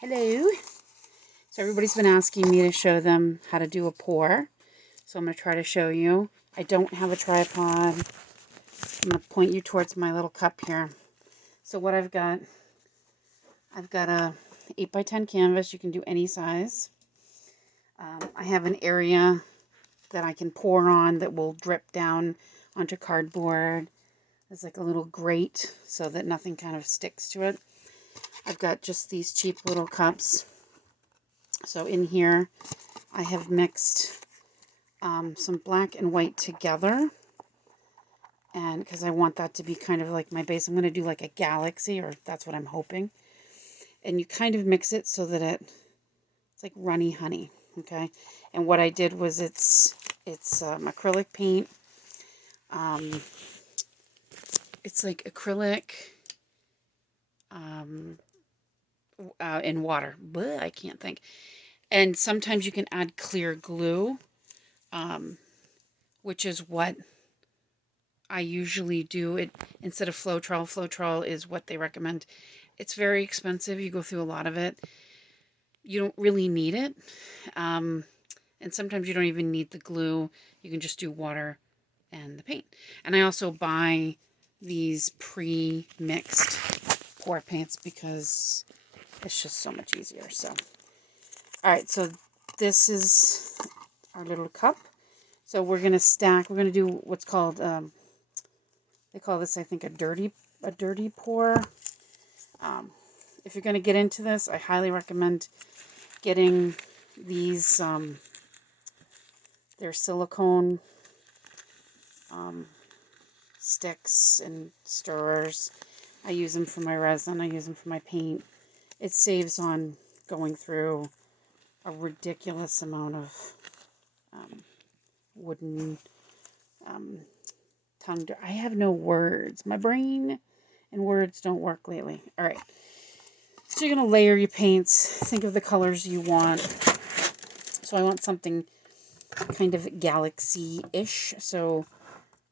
Hello. So everybody's been asking me to show them how to do a pour. So I'm going to try to show you. I don't have a tripod. I'm going to point you towards my little cup here. So what I've got a 8x10 canvas. You can do any size. I have an area that I can pour on that will drip down onto cardboard. There's like a little grate so that nothing kind of sticks to it. I've got just these cheap little cups. So in here, I have mixed some black and white together. And because I want that to be kind of like my base, I'm going to do like a galaxy, or that's what I'm hoping. And you kind of mix it so that it's like runny honey, okay? And what I did was it's acrylic paint. It's like acrylic in water. But I can't think. And sometimes you can add clear glue, which is what I usually do. It instead of Floetrol. Floetrol is what they recommend. It's very expensive. You go through a lot of it. You don't really need it. And sometimes you don't even need the glue. You can just do water and the paint. And I also buy these pre-mixed pour paints because it's just so much easier. So, all right, so this is our little cup. So we're going to stack, we're going to do what's called, they call this, I think, a dirty pour. If you're going to get into this, I highly recommend getting these, they're silicone sticks and stirrers. I use them for my resin. I use them for my paint. It saves on going through a ridiculous amount of wooden tongue. I have no words. My brain and words don't work lately. All right. So you're going to layer your paints. Think of the colors you want. So I want something kind of galaxy-ish. So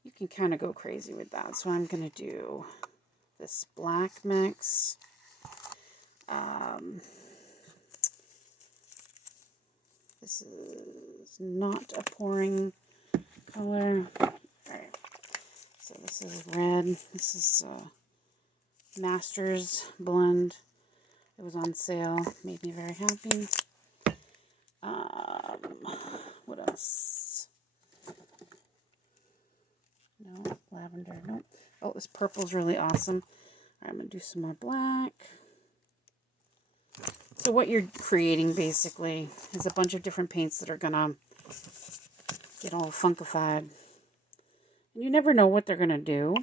you can kind of go crazy with that. So I'm going to do this black mix. This is not a pouring color. Alright. So this is red. This is Master's blend. It was on sale. Made me very happy. What else? No, lavender. No. Oh, this purple's really awesome. Alright, I'm going to do some more black. So what you're creating basically is a bunch of different paints that are going to get all funkified. And you never know what they're going to do.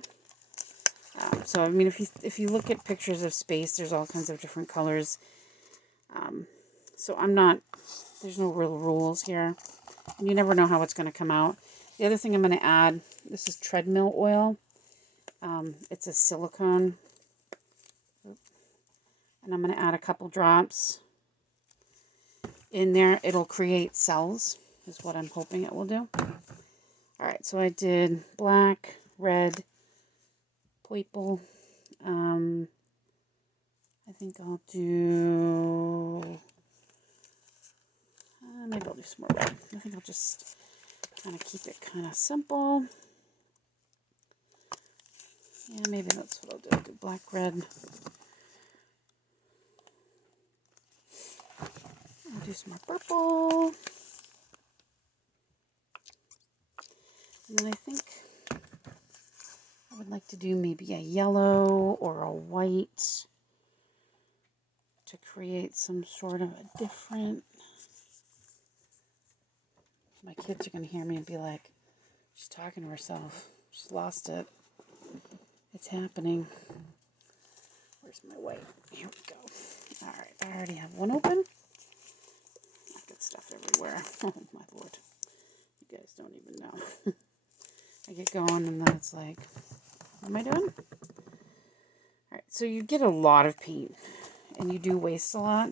So, I mean, if you look at pictures of space, there's all kinds of different colors. So there's no real rules here. And you never know how it's going to come out. The other thing I'm going to add, this is treadmill oil. It's a silicone. And I'm going to add a couple drops in there. It'll create cells, is what I'm hoping it will do. All right, so I did black, red, purple. I think I'll do, maybe I'll do some more red. I think I'll just kind of keep it kind of simple. Yeah, maybe that's what I'll do. I'll do black, red. I'll do some more purple. And then I think I would like to do maybe a yellow or a white to create some sort of a different... My kids are going to hear me and be like, she's talking to herself. She's lost it. It's happening. Where's my white? Here we go. Alright, I already have one open. I've got stuff everywhere. Oh my lord. You guys don't even know. I get going and then it's like, what am I doing? Alright, so you get a lot of paint and you do waste a lot.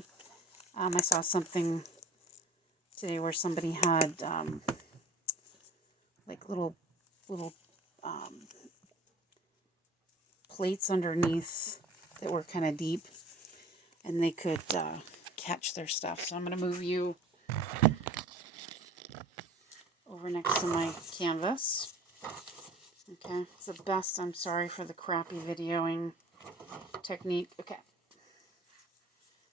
I saw something today where somebody had like little plates underneath that were kind of deep, and they could catch their stuff. So I'm going to move you over next to my canvas. Okay, it's the best. I'm sorry for the crappy videoing technique. Okay,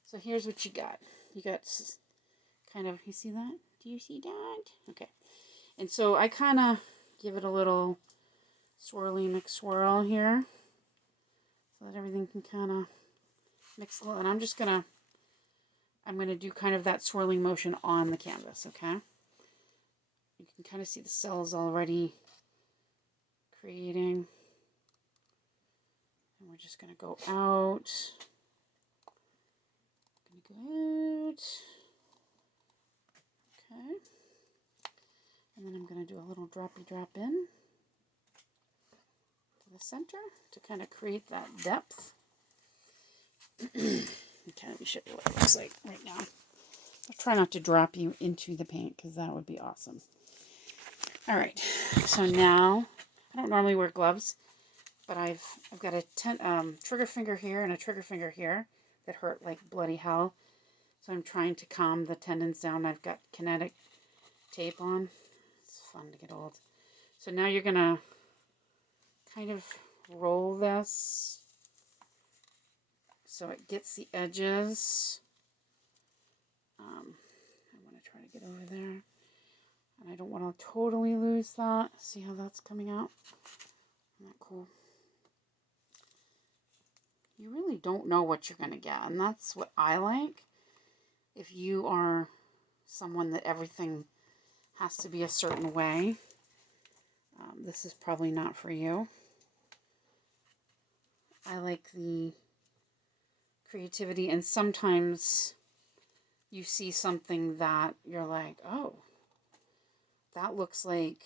so here's what you got. You got kind of, you see that? Do you see that? Okay, and so I kind of give it a little swirly mix swirl here so that everything can kind of mix a little. And I'm going to do kind of that swirling motion on the canvas, okay? You can kind of see the cells already creating. And we're just going to go out. Okay. And then I'm going to do a little droppy drop in to the center to kind of create that depth. Okay, let me show you what it looks like right now. I'll try not to drop you into the paint because that would be awesome. All right, so now I don't normally wear gloves, but I've got a trigger finger here and a trigger finger here that hurt like bloody hell. So I'm trying to calm the tendons down. I've got kinetic tape on. It's fun to get old. So now you're gonna kind of roll this so it gets the edges. I want to try to get over there. And I don't want to totally lose that. See how that's coming out? Isn't that cool? You really don't know what you're going to get. And that's what I like. If you are someone that everything has to be a certain way, this is probably not for you. I like the creativity, and sometimes you see something that you're like, oh, that looks like,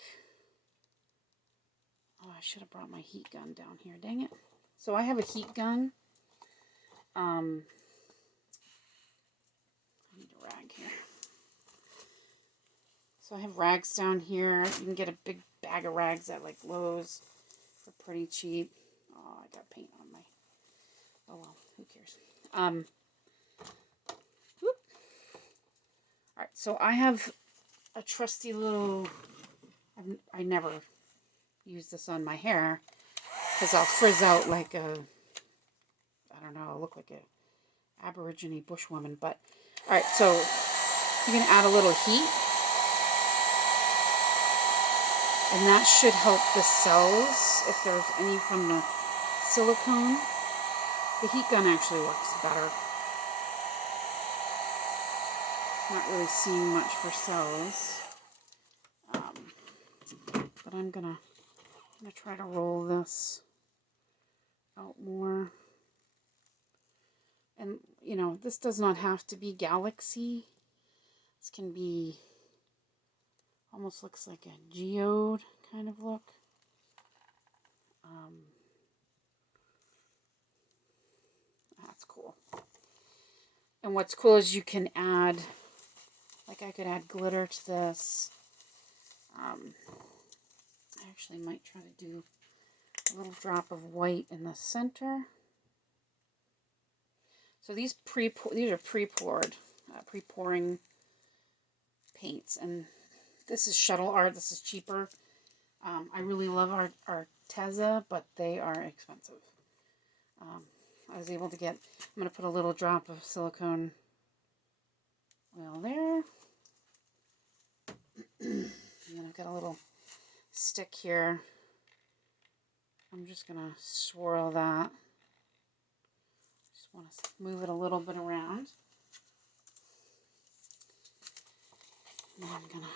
oh, I should have brought my heat gun down here, dang it. So I have a heat gun. I need a rag here. So I have rags down here. You can get a big bag of rags at like Lowe's. They're pretty cheap. Oh, I got paint on my, oh well, who cares. Whoop. All right, so I have a trusty little, I never use this on my hair because I'll frizz out like a, I don't know, I'll look like a Aborigine bushwoman. But all right, so you're gonna add a little heat, and that should help the cells if there's any from the silicone. The heat gun actually works better. Not really seeing much for cells, but I'm gonna try to roll this out more. And you know, this does not have to be galaxy. This can be almost looks like a geode kind of look. That's cool. And what's cool is you can add, like I could add glitter to this. I actually might try to do a little drop of white in the center. So these are pre-poured, pre-pouring paints, and this is shuttle art. This is cheaper. I really love Arteza, but they are expensive. I was able to get, I'm going to put a little drop of silicone oil there. And then I've got a little stick here. I'm just going to swirl that. Just want to move it a little bit around. And I'm going to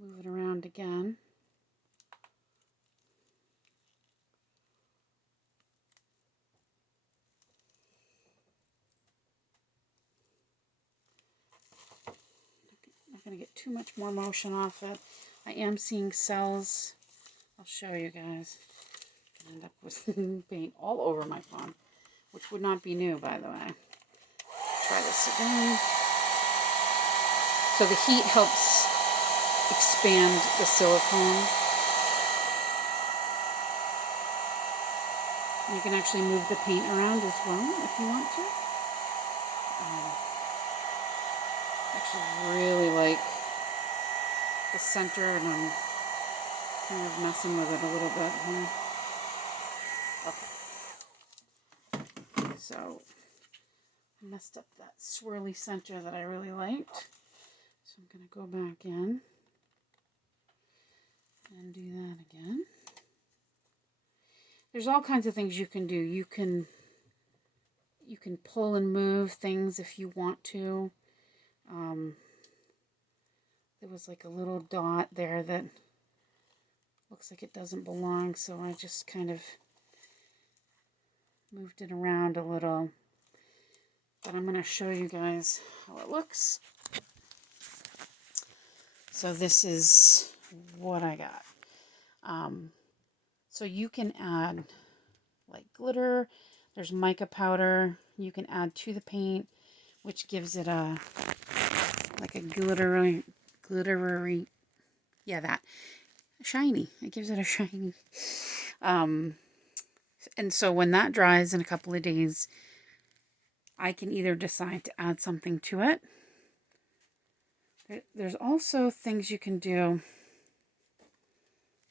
move it around again. Not going to get too much more motion off it. I am seeing cells. I'll show you guys. I end up with paint all over my phone, which would not be new, by the way. Try this again. So the heat helps expand the silicone. You can actually move the paint around as well if you want to. the center, and I'm kind of messing with it a little bit here. Okay. So I messed up that swirly center that I really liked. So I'm going to go back in and do that again. There's all kinds of things you can do. You can pull and move things if you want to. There was like a little dot there that looks like it doesn't belong, so I just kind of moved it around a little. But I'm going to show you guys how it looks. So this is what I got. So you can add like glitter. There's mica powder you can add to the paint, which gives it a like a glittery, yeah, that shiny. It gives it a shiny. And so when that dries in a couple of days, I can either decide to add something to it. There's also things you can do.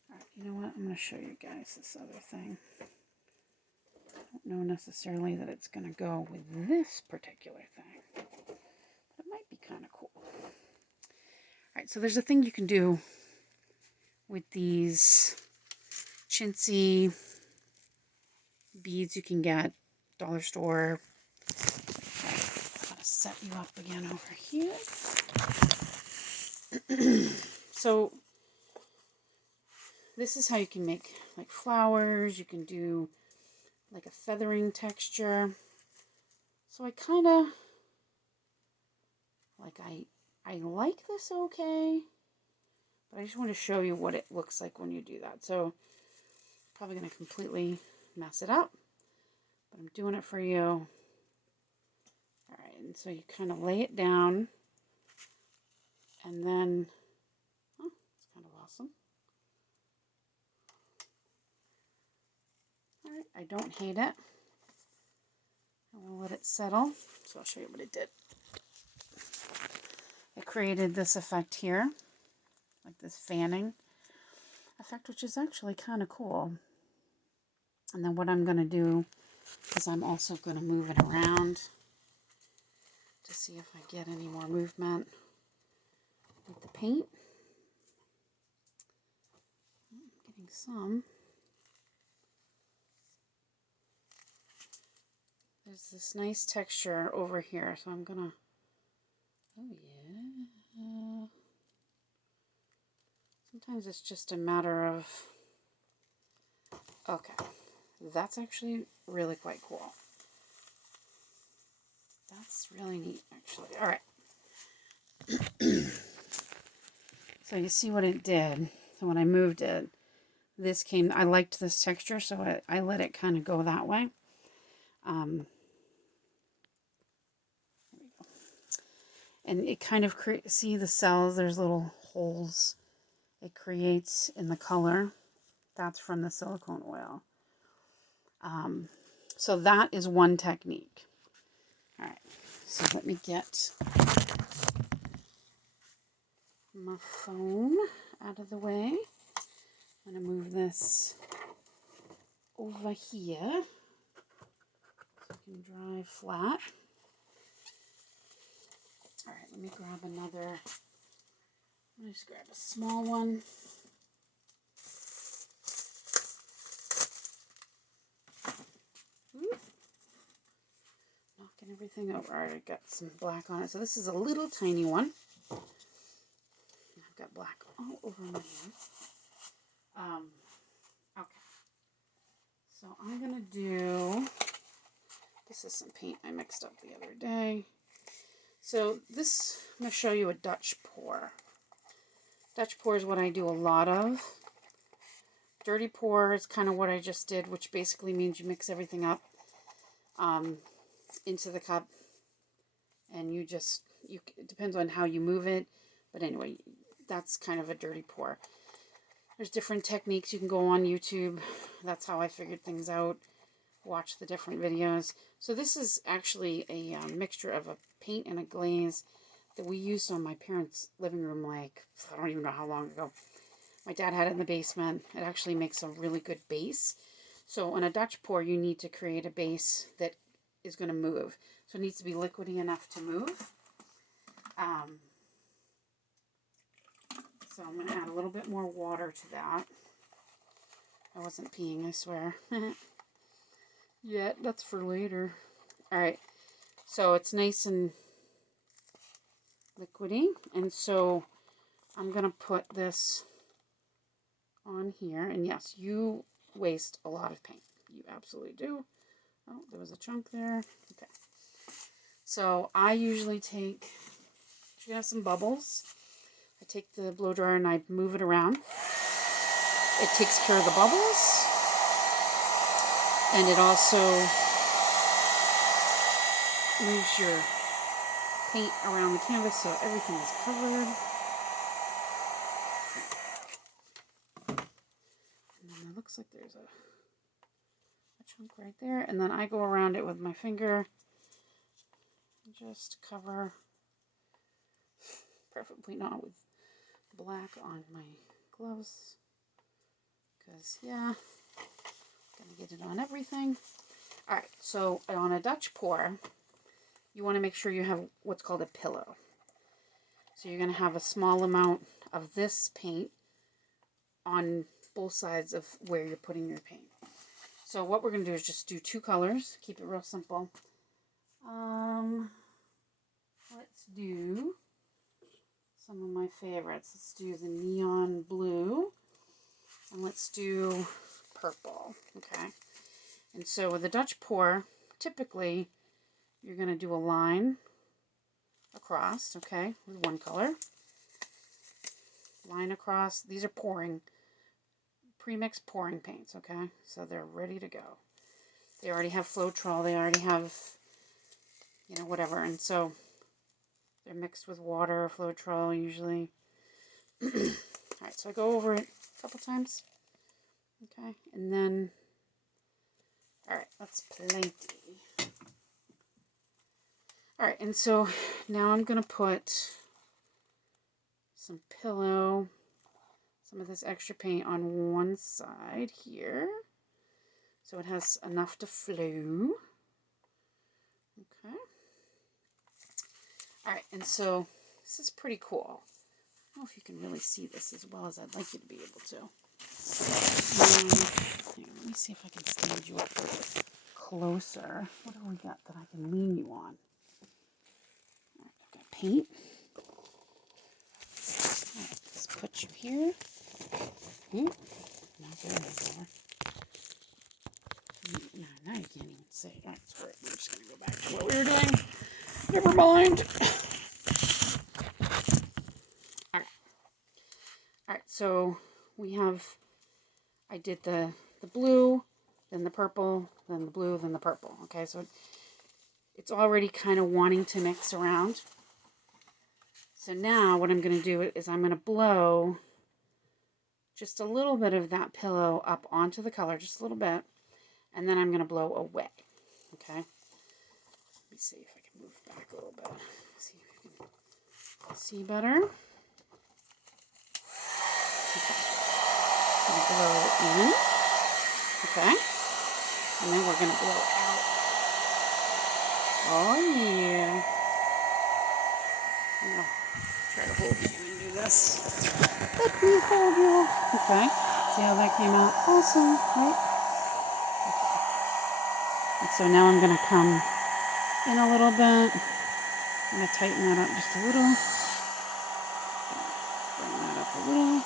All right, you know what? I'm going to show you guys this other thing. I don't know necessarily that it's going to go with this particular thing, but it might be kind of cool. All right, so there's a thing you can do with these chintzy beads you can get dollar store. I'm going to set you up again over here. So this is how you can make like flowers. You can do like a feathering texture. So I kind of like I like this okay, but I just want to show you what it looks like when you do that. So probably going to completely mess it up, but I'm doing it for you. All right, and so you kind of lay it down, and then oh, it's kind of awesome. All right, I don't hate it. I'm going to let it settle, so I'll show you what it did. It created this effect here, like this fanning effect, which is actually kind of cool. And then what I'm going to do is I'm also going to move it around to see if I get any more movement with the paint. I'm getting some. There's this nice texture over here, so I'm going to, oh yeah. Sometimes it's just a matter of, okay, that's actually really quite cool. That's really neat, actually. All right. So you see what it did. So when I moved it, this came, I liked this texture, so I let it kind of go that way. There we go. And it kind of, see the cells, there's little holes it creates in the color. That's from the silicone oil. So that is one technique. All right, so let me get my phone out of the way. I'm going to move this over here so it can dry flat. All right, let me grab another. Let me just grab a small one. Ooh. Knocking everything over. All right, I got some black on it. So this is a little tiny one. I've got black all over my hands. Okay. So I'm going to do, this is some paint I mixed up the other day. So this, I'm going to show you a Dutch pour. Dutch pour is what I do a lot of. Dirty pour is kind of what I just did, which basically means you mix everything up into the cup. And you just, it depends on how you move it. But anyway, that's kind of a dirty pour. There's different techniques. You can go on YouTube. That's how I figured things out. Watch the different videos. So this is actually a mixture of a paint and a glaze that we used on my parents' living room, like, I don't even know how long ago. My dad had it in the basement. It actually makes a really good base. So on a Dutch pour, you need to create a base that is going to move. So it needs to be liquidy enough to move. So I'm going to add a little bit more water to that. I wasn't peeing, I swear. Yet, that's for later. Alright, so it's nice and liquidy. And so I'm going to put this on here. And yes, you waste a lot of paint. You absolutely do. Oh, there was a chunk there. Okay. So I usually take, you have some bubbles. I take the blow dryer and I move it around. It takes care of the bubbles. And it also moves your paint around the canvas so everything is covered. And then it looks like there's a chunk right there. And then I go around it with my finger. Just cover, preferably not with black on my gloves. Because, yeah, gonna get it on everything. Alright, so on a Dutch pour, you want to make sure you have what's called a pillow. So you're going to have a small amount of this paint on both sides of where you're putting your paint. So what we're going to do is just do 2 colors. Keep it real simple. Let's do some of my favorites. Let's do the neon blue. And let's do purple. Okay. And so with a Dutch pour, typically you're going to do a line across, okay, with one color. Line across. These are pouring, pre-mixed pouring paints, okay? So they're ready to go. They already have Floetrol. They already have, you know, whatever. And so they're mixed with water, Floetrol usually. Alright, so I go over it a couple times. Okay, and then, alright, that's plenty. Alright, and so now I'm going to put some pillow, some of this extra paint on one side here. So it has enough to flow. Okay. Alright, and so this is pretty cool. I don't know if you can really see this as well as I'd like you to be able to. Here, let me see if I can stand you up a bit closer. What do we got that I can lean you on? Alright, I've got paint. Alright, let's put you here. Not there anymore. Now you can't even see. Alright, so we're just going to go back to what we were doing. Never mind. Alright, so we have, I did the blue, then the purple, then the blue, then the purple. Okay, so it's already kind of wanting to mix around. So now what I'm going to do is I'm going to blow just a little bit of that pillow up onto the color, just a little bit, and then I'm going to blow away. Okay, let me see if I can move back a little bit. See if you can see better. Okay. Blow in. Okay. And then we're going to blow out. Oh, yeah. I'm going to try to hold you and do this. Let me hold you. Okay. See how that came out? Awesome, right? Okay. And so now I'm going to come in a little bit. I'm going to tighten that up just a little. Bring that up a little.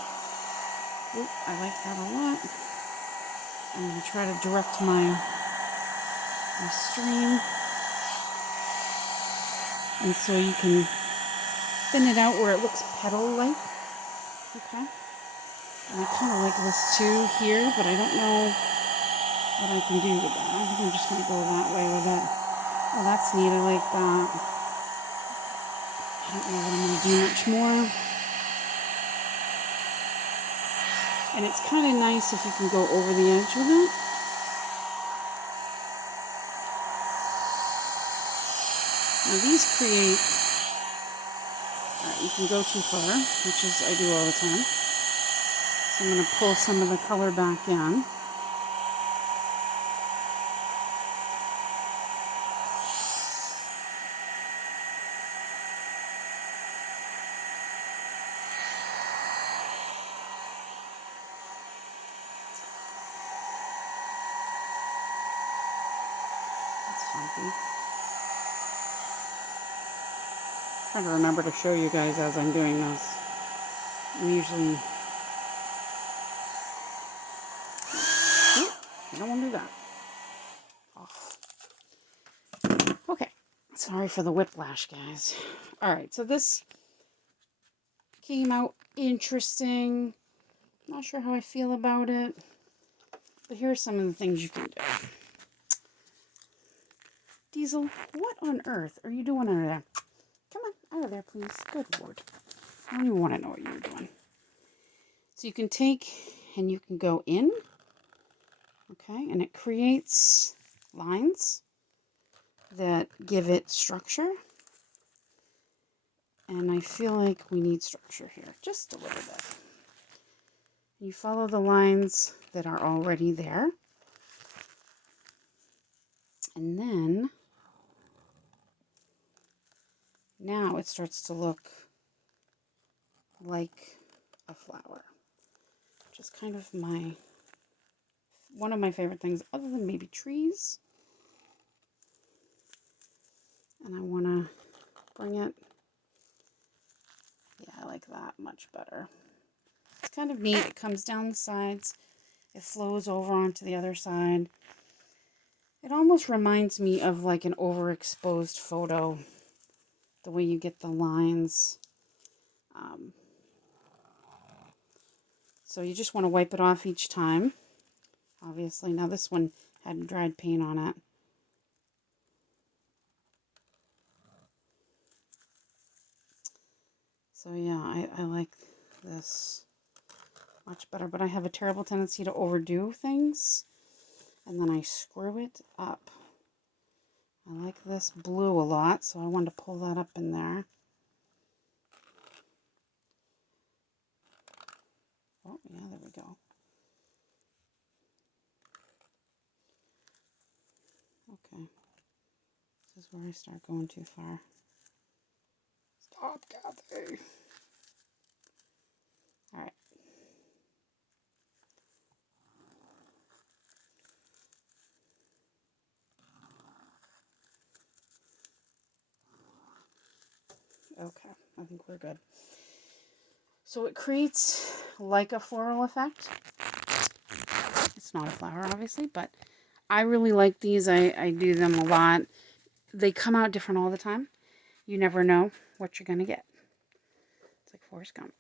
Oop, I like that a lot. I'm going to try to direct my stream. And so you can thin it out where it looks petal-like. Okay. And I kind of like this too here, but I don't know what I can do with that. I think I'm just going to go that way with it. Oh, that's neat. I like that. I don't know what I'm going to do much more. And it's kind of nice if you can go over the edge with it. Now these create you can go too far, which is I do all the time. So I'm going to pull some of the color back in. That's funky. Trying to remember to show you guys as I'm doing this. I'm usually... I don't want to do that. Off. Okay. Sorry for the whiplash, guys. Alright, so this came out interesting. Not sure how I feel about it. But here are some of the things you can do. Diesel, what on earth are you doing under there? Come on, out of there, please. Good Lord. I don't even want to know what you're doing. So you can take and you can go in. Okay, and it creates lines that give it structure. And I feel like we need structure here, just a little bit. You follow the lines that are already there. And then, now it starts to look like a flower. Which is kind of one of my favorite things, other than maybe trees. And I want to bring it, yeah, I like that much better. It's kind of neat. It comes down the sides. It flows over onto the other side. It almost reminds me of like an overexposed photo. The way you get the lines. So you just want to wipe it off each time. Obviously, now this one had dried paint on it. So yeah, I like this much better, but I have a terrible tendency to overdo things, and then I screw it up. I like this blue a lot, so I wanted to pull that up in there. Oh, yeah, there we go. Okay. This is where I start going too far. Stop, Kathy. Alright. Okay, I think we're good. So it creates like a floral effect. It's not a flower, obviously, but I really like these. I do them a lot. They come out different all the time. You never know what you're going to get. It's like Forrest Gump.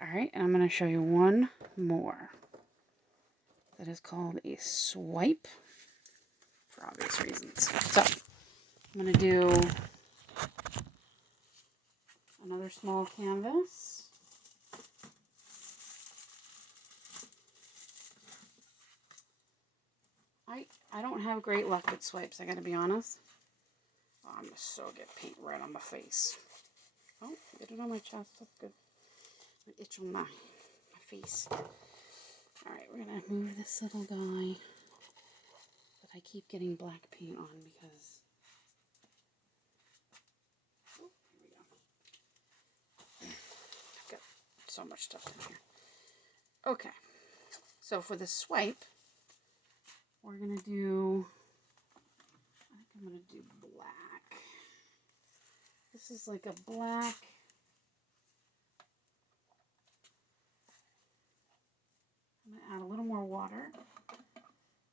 Alright, and I'm going to show you one more. That is called a swipe. For obvious reasons. So, I'm going to do another small canvas. I don't have great luck with swipes, I gotta be honest. Oh, I'm gonna so get paint right on my face. Oh, get it on my chest, that's good. An itch on my face. Alright, we're gonna move this little guy that I keep getting black paint on because... Oh, here we go. I've got so much stuff in here. Okay, so for the swipe, we're going to do, I think I'm going to do black. This is like a black. I'm going to add a little more water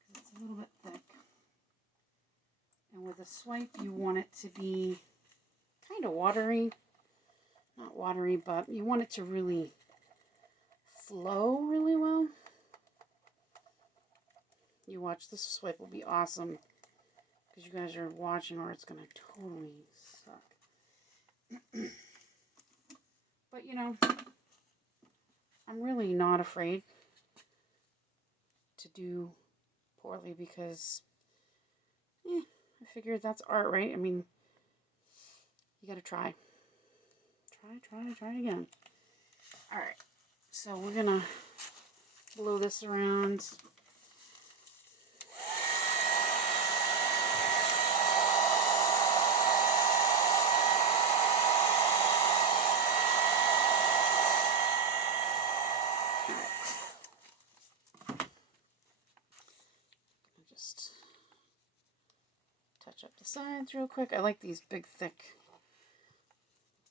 because it's a little bit thick. And with a swipe, you want it to be kind of watery. Not watery, but you want it to really flow really well. You watch, this swipe will be awesome because you guys are watching or it's going to totally suck. But you know, I'm really not afraid to do poorly because I figured that's art, right? I mean, you got to try. Try again. Alright, so we're gonna blow this around. Just touch up the sides real quick. I like these big, thick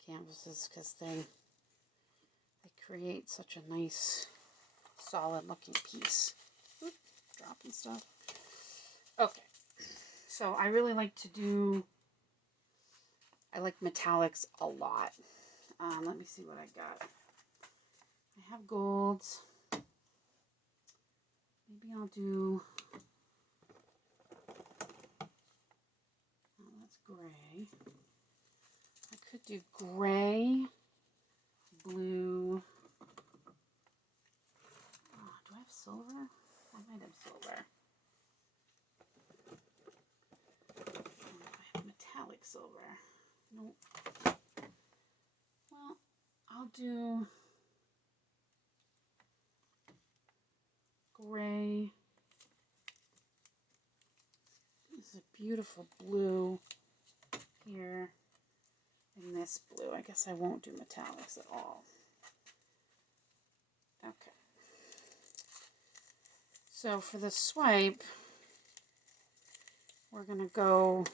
canvases because they create such a nice, solid-looking piece. Oop, dropping stuff. Okay, so I really like to do. I like metallics a lot. Let me see what I got. I have golds. Maybe I'll do. Oh, that's gray. I could do gray, blue. Oh, do I have silver? I might have silver. I have metallic silver. Nope. Well, I'll do gray. This is a beautiful blue here. And this blue. I guess I won't do metallics at all. Okay. So for the swipe, we're going to go